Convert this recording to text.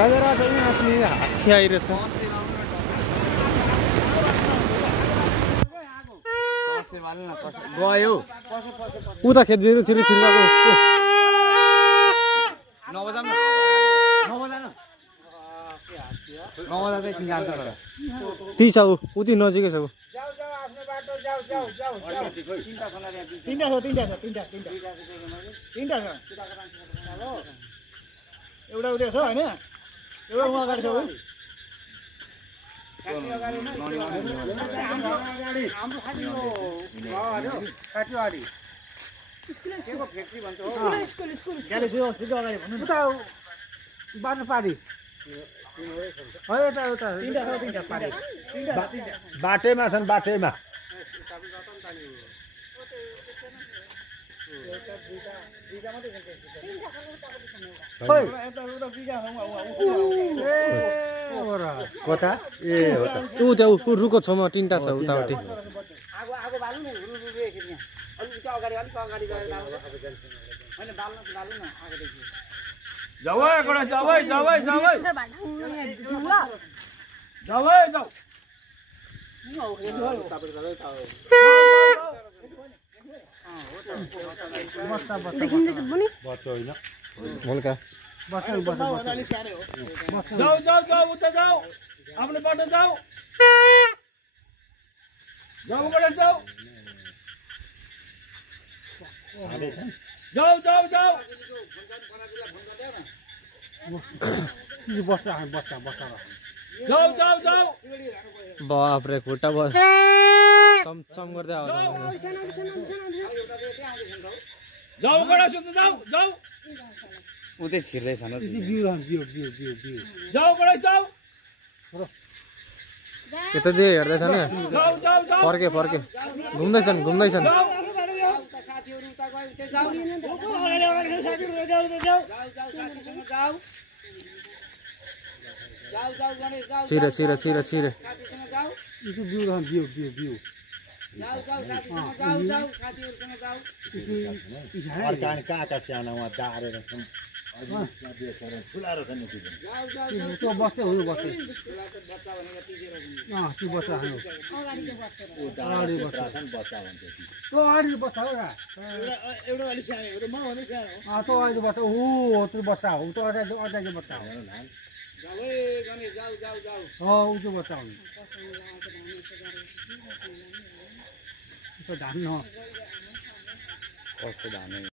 गजरा त यहाँ हात्ती आइरहेछ गयो उता खेद्दिनु छिरी छिर्काको ती छ उति नजिकै छ एउटा उता छ हैन एउटा उहाँ अगाडि छ बाटैमा छन् बाटैमा कता ए हो त ऊ त्यहाँ रुखको छेउमा तीनटा छ उतापट्टि जाऊ उता जाऊ आफ्नो बाटो जाऊ जाऊ गरे जाऊ बाप रे खुट्टा बस चमचम गर्दै आउँछ जाऊ गरे जाऊ उतै छिर्दैछ न जाऊ गरे जाऊ यता दे हेर्दैछ नि फर्के घुम्दैछन् छिरे कहाँ सानो उहाँ दारेर धान